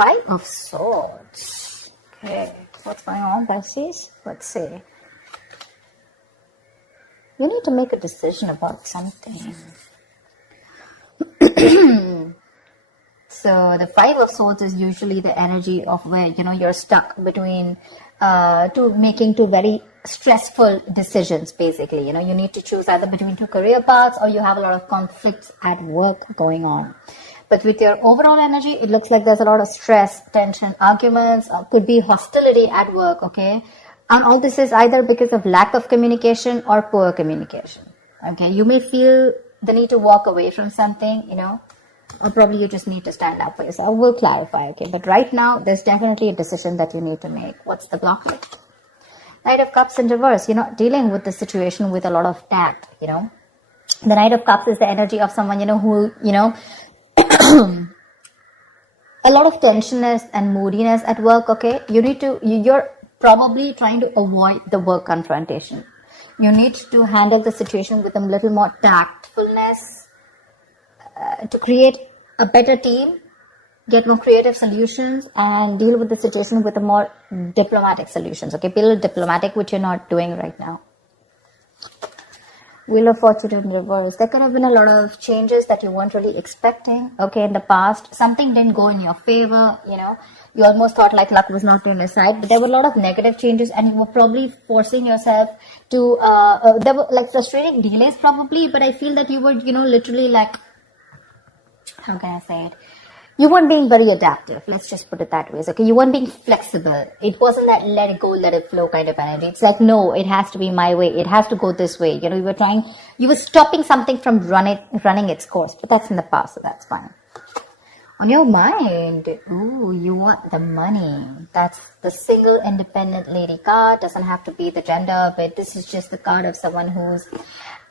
Five of Swords. Okay, what's going on, Pisces? Let's see. You need to make a decision about something. So the Five of Swords is usually the energy of where, you're stuck between making two very stressful decisions, basically. You need to choose either between two career paths, or you have a lot of conflicts at work going on. But with your overall energy, it looks like there's a lot of stress, tension, arguments, could be hostility at work, okay? And all this is either because of lack of communication or poor communication, okay? You may feel the need to walk away from something, or probably you just need to stand up for yourself. We'll clarify, okay? But right now, there's definitely a decision that you need to make. What's the blockage? Knight of Cups in reverse. You're not dealing with the situation with a lot of tact, The Knight of Cups is the energy of someone, who, a lot of tensionness and moodiness at work, okay? You're probably trying to avoid the work confrontation. You need to handle the situation with a little more tactfulness to create a better team, get more creative solutions, and deal with the situation with a more diplomatic solutions, okay? Be a little diplomatic, which you're not doing right now. Wheel of Fortune in reverse. There could have been a lot of changes that you weren't really expecting, okay, in the past. Something didn't go in your favor, You almost thought like luck was not on your side, but there were a lot of negative changes, and you were probably forcing yourself to, there were like frustrating delays probably, but I feel that you were, literally like, how can I say it? You weren't being very adaptive. Let's just put it that way. Okay, you weren't being flexible. It wasn't that let it go, let it flow kind of energy. It's like, no, it has to be my way. It has to go this way. You were stopping something from running its course, but that's in the past, so that's fine. On your mind, you want the money. That's the single independent lady card. Doesn't have to be the gender, but this is just the card of someone who's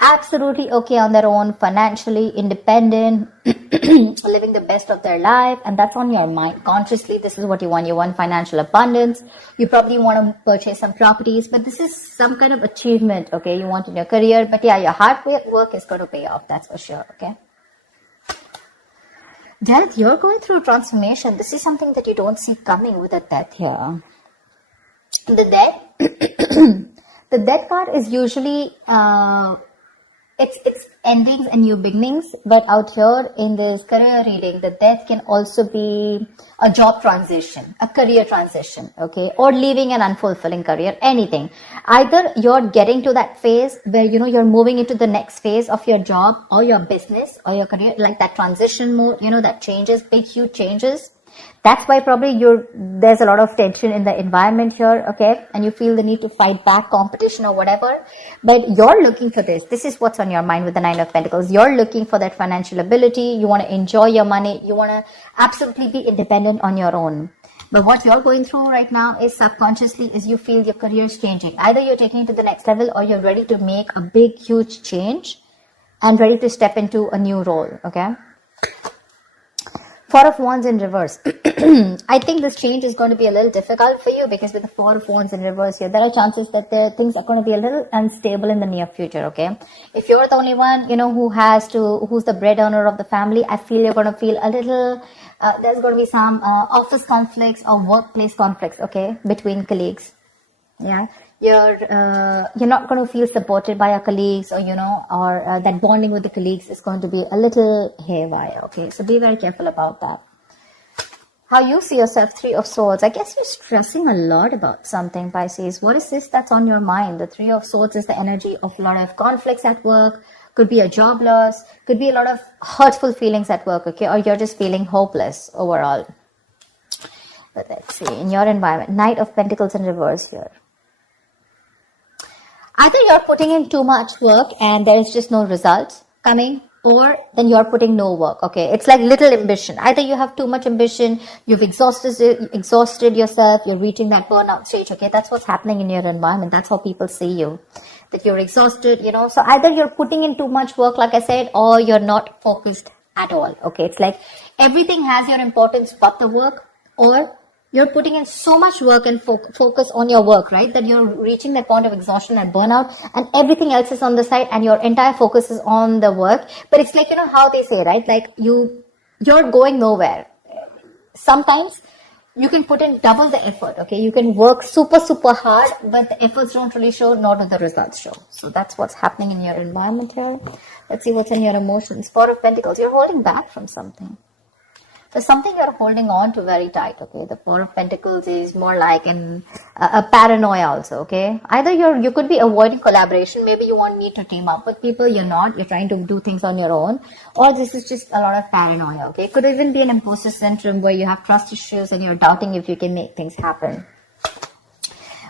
absolutely okay on their own, financially independent, living the best of their life, and that's on your mind. Consciously, this is what you want. You want financial abundance. You probably want to purchase some properties, but this is some kind of achievement, okay, you want in your career. But yeah, your hard work is going to pay off, that's for sure, okay? Death, you're going through a transformation. This is something that you don't see coming with a death here. The death, the death card is usually, it's endings and new beginnings, but out here in this career reading, the death can also be a job transition, a career transition, okay, or leaving an unfulfilling career, anything. Either you're getting to that phase where, you're moving into the next phase of your job or your business or your career, like that transition mode, that changes, big, huge changes. That's why probably there's a lot of tension in the environment here, okay? And you feel the need to fight back competition or whatever. But you're looking for this. This is what's on your mind with the Nine of Pentacles. You're looking for that financial ability. You want to enjoy your money. You want to absolutely be independent on your own. But what you're going through right now is subconsciously is you feel your career is changing. Either you're taking it to the next level or you're ready to make a big, huge change and ready to step into a new role, okay? Four of Wands in reverse. I think this change is going to be a little difficult for you because with the Four of Wands in reverse here, there are chances that things are going to be a little unstable in the near future, okay? If you're the only one, who's the bread earner of the family, I feel you're going to feel a little, there's going to be some office conflicts or workplace conflicts, okay, between colleagues. Yeah. You're not going to feel supported by your colleagues or, that bonding with the colleagues is going to be a little haywire, okay? So be very careful about that. How you see yourself, Three of Swords. I guess you're stressing a lot about something, Pisces. What is this that's on your mind? The Three of Swords is the energy of a lot of conflicts at work. Could be a job loss. Could be a lot of hurtful feelings at work, okay? Or you're just feeling hopeless overall. But let's see, in your environment, Knight of Pentacles in reverse here. Either you're putting in too much work and there is just no results coming, or then you're putting no work, okay? It's like little ambition. Either you have too much ambition, you've exhausted yourself, you're reaching that burnout stage, okay? That's what's happening in your environment. That's how people see you, that you're exhausted, So either you're putting in too much work, like I said, or you're not focused at all, okay? It's like everything has your importance but the work, or you're putting in so much work and focus on your work, right? That you're reaching that point of exhaustion and burnout and everything else is on the side and your entire focus is on the work. But it's like, how they say, right? Like you're going nowhere. Sometimes you can put in double the effort, okay? You can work super, super hard, but the efforts don't really show, nor do the results show. So that's what's happening in your environment here. Let's see what's in your emotions. Four of Pentacles, you're holding back from something. There's something you're holding on to very tight, okay? The Four of Pentacles is more like a paranoia also, okay? Either you could be avoiding collaboration. Maybe you won't need to team up with people. You're not. You're trying to do things on your own. Or this is just a lot of paranoia, okay? It could even be an imposter syndrome where you have trust issues and you're doubting if you can make things happen.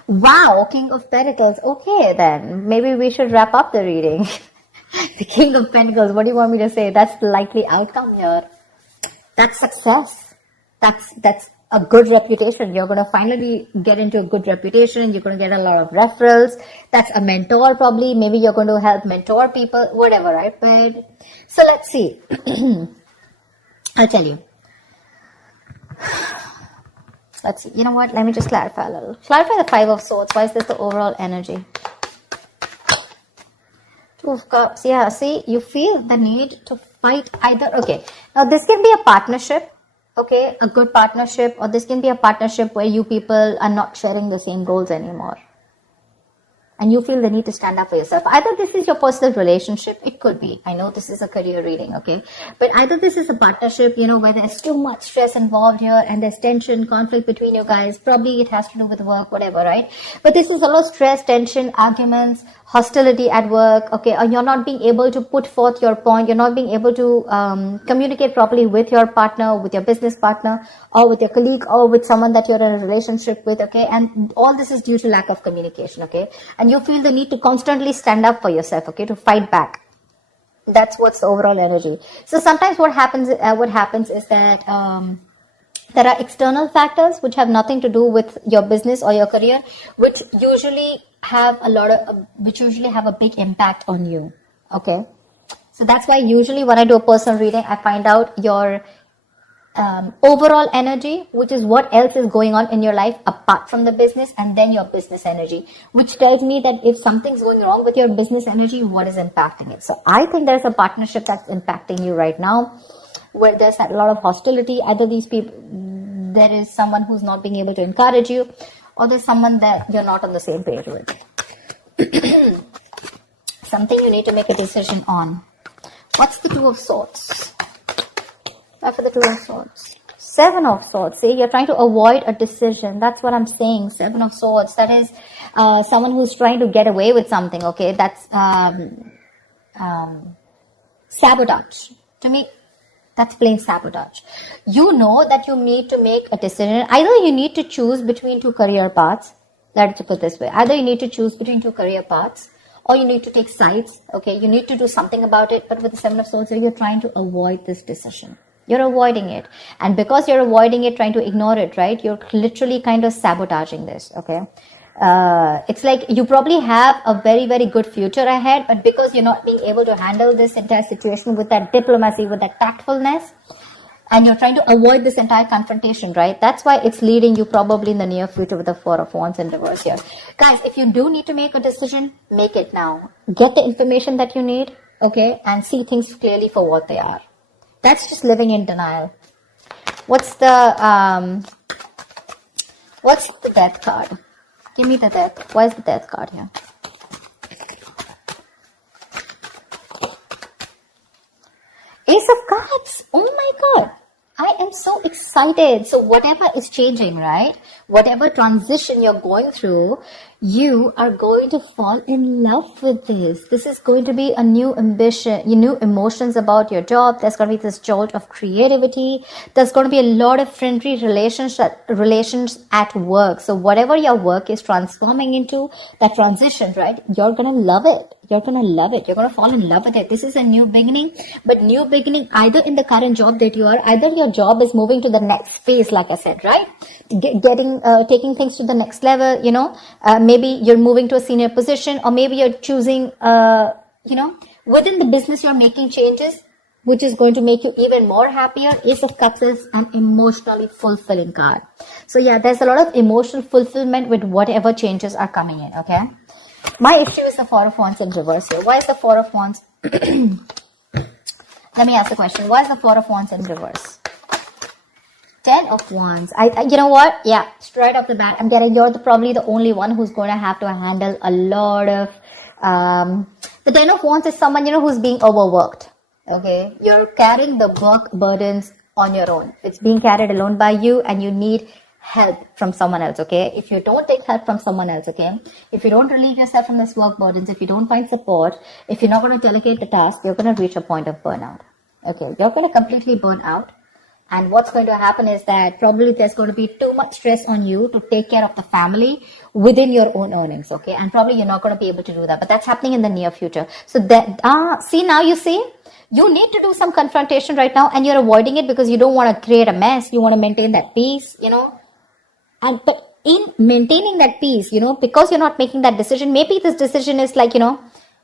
Wow, King of Pentacles. Okay, then. Maybe we should wrap up the reading. The King of Pentacles, what do you want me to say? That's the likely outcome here. That's success. That's a good reputation. You're going to finally get into a good reputation. You're going to get a lot of referrals. That's a mentor probably. Maybe you're going to help mentor people, whatever, right? But so let's see. I'll tell you. Let's see. You know what? Let me just clarify a little. Clarify the Five of Swords. Why is this the overall energy? Two of Cups. Yeah, see, you feel the need to fight either. Okay, now this can be a partnership, okay, a good partnership, or this can be a partnership where you people are not sharing the same goals anymore. And you feel the need to stand up for yourself. Either this is your personal relationship, it could be. I know this is a career reading, okay? But either this is a partnership, you know, where there's too much stress involved here and there's tension, conflict between you guys. Probably it has to do with work, whatever, right? But this is a lot of stress, tension, arguments, hostility at work, okay? Or you're not being able to put forth your point. You're not being able to communicate properly with your partner, with your business partner, or with your colleague, or with someone that you're in a relationship with, okay? And all this is due to lack of communication, okay? And you feel the need to constantly stand up for yourself, okay, to fight back. That's what's the overall energy. So sometimes what happens is that there are external factors which have nothing to do with your business or your career, which usually have a big impact on you, okay? So that's why usually when I do a personal reading, I find out your overall energy, which is what else is going on in your life apart from the business, and then your business energy, which tells me that if something's going wrong with your business energy, what is impacting it. So I think there's a partnership that's impacting you right now, where there's a lot of hostility. Either these people, there is someone who's not being able to encourage you, or there's someone that you're not on the same page with. Something you need to make a decision on. What's the Two of Swords? For the Two of Swords. Seven of Swords. See, you're trying to avoid a decision. That's what I'm saying. Seven of Swords. That is someone who's trying to get away with something. Okay, that's sabotage. To me, that's plain sabotage. You know that you need to make a decision. Either you need to choose between two career paths. Let's put it this way. Either you need to choose between two career paths, or you need to take sides. Okay, you need to do something about it. But with the Seven of Swords, you're trying to avoid this decision. You're avoiding it. And because you're avoiding it, trying to ignore it, right? You're literally kind of sabotaging this, okay? It's like you probably have a very, very good future ahead, but because you're not being able to handle this entire situation with that diplomacy, with that tactfulness, and you're trying to avoid this entire confrontation, right? That's why it's leading you probably in the near future with the Four of Wands in reverse here. Guys, if you do need to make a decision, make it now. Get the information that you need, okay? And see things clearly for what they are. That's just living in denial. What's the Death card? Give me the Death. Why is the Death card here? Ace of Cups. Oh my God. I am so excited. So whatever is changing, right? Whatever transition you're going through, you are going to fall in love with this. This is going to be a new ambition, new emotions about your job. There's going to be this jolt of creativity. There's going to be a lot of friendly relations at work. So whatever your work is transforming into, that transition, right? You're going to love it. You're going to love it. You're going to fall in love with it. This is a new beginning, but new beginning either in the current job that you are, either your job is moving to the next phase, like I said, right? Taking things to the next level, you know, maybe you're moving to a senior position, or maybe you're choosing, within the business, you're making changes, which is going to make you even more happier. Ace of Cups is an emotionally fulfilling card. So yeah, there's a lot of emotional fulfillment with whatever changes are coming in, okay? My issue is the Four of Wands in reverse here. Why is the Four of Wands? Let me ask the question. Why is the Four of Wands in reverse? Ten of Wands. You know what? Yeah, straight off the bat, I'm getting you're probably the only one who's going to have to handle a lot of. The Ten of Wands is someone, who's being overworked. Okay, you're carrying the work burdens on your own. It's being carried alone by you, and you need help from someone else. Okay, if you don't take help from someone else, okay, if you don't relieve yourself from this work burdens, if you don't find support, if you're not going to delegate the task, you're going to reach a point of burnout. Okay, you're going to completely burn out. And what's going to happen is that probably there's going to be too much stress on you to take care of the family within your own earnings, okay? And probably you're not going to be able to do that. But that's happening in the near future. So that, see, now you see, you need to do some confrontation right now, and you're avoiding it because you don't want to create a mess. You want to maintain that peace, but in maintaining that peace, because you're not making that decision, maybe this decision is like,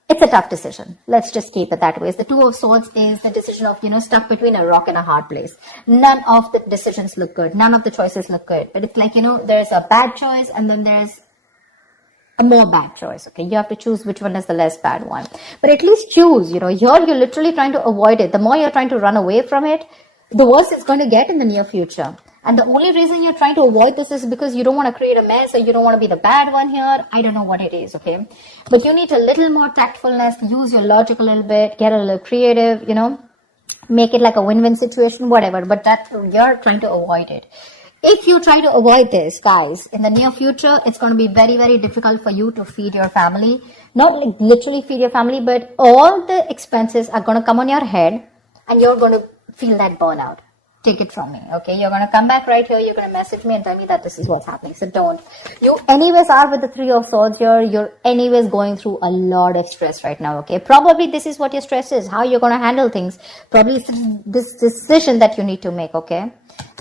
it's a tough decision. Let's just keep it that way. The Two of Swords is the decision of, stuck between a rock and a hard place. None of the decisions look good. None of the choices look good. But it's like, there's a bad choice and then there's a more bad choice. Okay, you have to choose which one is the less bad one. But at least choose, here you're literally trying to avoid it. The more you're trying to run away from it, the worse it's going to get in the near future. And the only reason you're trying to avoid this is because you don't want to create a mess, or you don't want to be the bad one here. I don't know what it is, okay? But you need a little more tactfulness, use your logic a little bit, get a little creative, make it like a win-win situation, whatever. But that you're trying to avoid it. If you try to avoid this, guys, in the near future, it's going to be very, very difficult for you to feed your family. Not like literally feed your family, but all the expenses are going to come on your head, and you're going to feel that burnout. Take it from me, okay? You're going to come back right here. You're going to message me and tell me that this is what's happening. So don't. You anyways are with the Three of Swords here. You're anyways going through a lot of stress right now, okay? Probably this is what your stress is, how you're going to handle things. Probably it's this decision that you need to make, okay?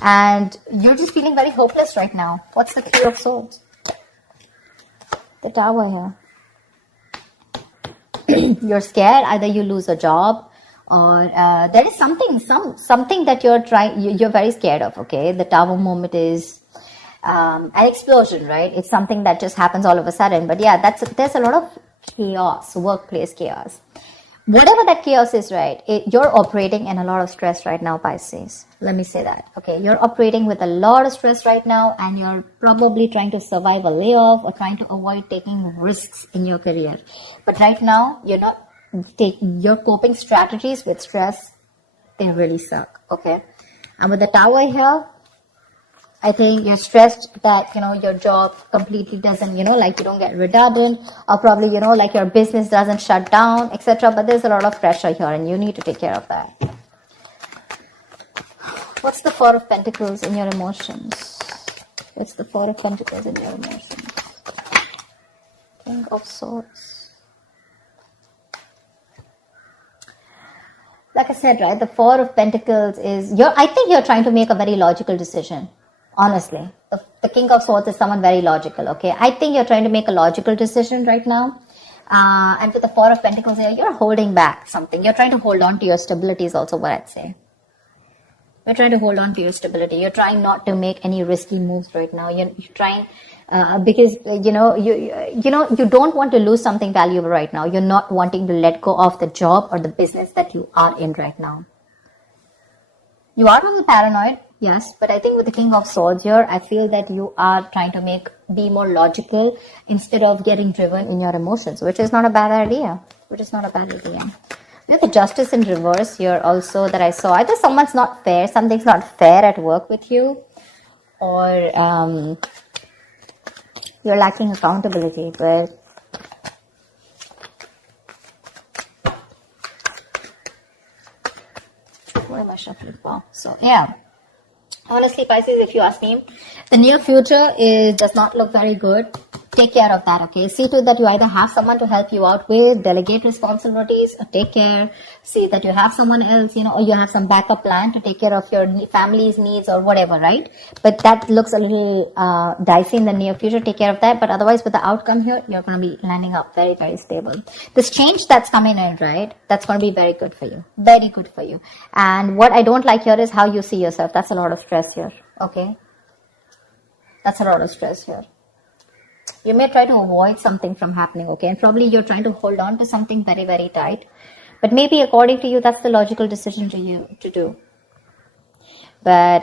And you're just feeling very hopeless right now. What's the Three of Swords? The Tower here. You're scared. Either you lose a job, or there is something that you're very scared of, okay? The Tower moment is an explosion, right? It's something that just happens all of a sudden. But yeah, there's a lot of chaos, workplace chaos. Whatever that chaos is, right? You're operating in a lot of stress right now, Pisces. Let me say that, okay? You're operating with a lot of stress right now, and you're probably trying to survive a layoff or trying to avoid taking risks in your career. But right now, you're not your coping strategies with stress, they really suck, okay? And with the Tower here, I think you're stressed that, your job completely doesn't, you don't get redundant, or probably, like your business doesn't shut down, etc. But there's a lot of pressure here, and you need to take care of that. What's the Four of Pentacles in your emotions? What's the Four of Pentacles in your emotions? King of Swords. Like I said, right, the Four of Pentacles is, I think you're trying to make a very logical decision, honestly. The King of Swords is someone very logical, okay? I think you're trying to make a logical decision right now. And with the Four of Pentacles here, you're holding back something. You're trying to hold on to your stability is also what I'd say. You're trying to hold on to your stability. You're trying not to make any risky moves right now. You're trying, because, you don't want to lose something valuable right now. You're not wanting to let go of the job or the business that you are in right now. You are a little paranoid, yes, but I think with the King of Swords here, I feel that you are trying to be more logical instead of getting driven in your emotions, which is not a bad idea. We have the Justice in reverse here also that I saw. Either something's not fair at work with you, or you're lacking accountability. But what am I shuffling for? So yeah, honestly, Pisces, if you ask me, the near future does not look very good. Take care of that, okay? See to that you either have someone to help you out with, delegate responsibilities, or take care. See that you have someone else, or you have some backup plan to take care of your family's needs or whatever, right? But that looks a little dicey in the near future. Take care of that. But otherwise, with the outcome here, you're going to be landing up very, very stable. This change that's coming in, right? That's going to be very good for you. Very good for you. And what I don't like here is how you see yourself. That's a lot of stress here, okay? That's a lot of stress here. You may try to avoid something from happening, okay? And probably you're trying to hold on to something very, very tight. But maybe according to you, that's the logical decision to do. But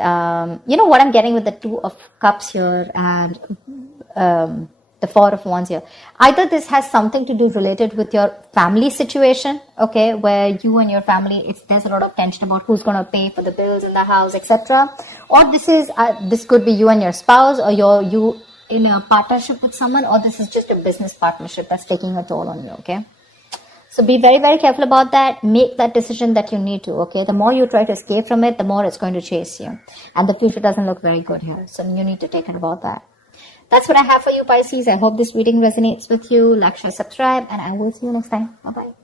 you know what I'm getting with the Two of Cups here and the Four of Wands here. Either this has something to do related with your family situation, okay, where you and your family, there's a lot of tension about who's going to pay for the bills in the house, etc. Or this could be you and your spouse, or you in a partnership with someone, or this is just a business partnership that's taking a toll on you, okay? So be very, very careful about that. Make that decision that you need to, okay? The more you try to escape from it, the more it's going to chase you. And the future doesn't look very good here. So you need to take care about that. That's what I have for you, Pisces. I hope this reading resonates with you. Like, share, subscribe, and I will see you next time. Bye-bye.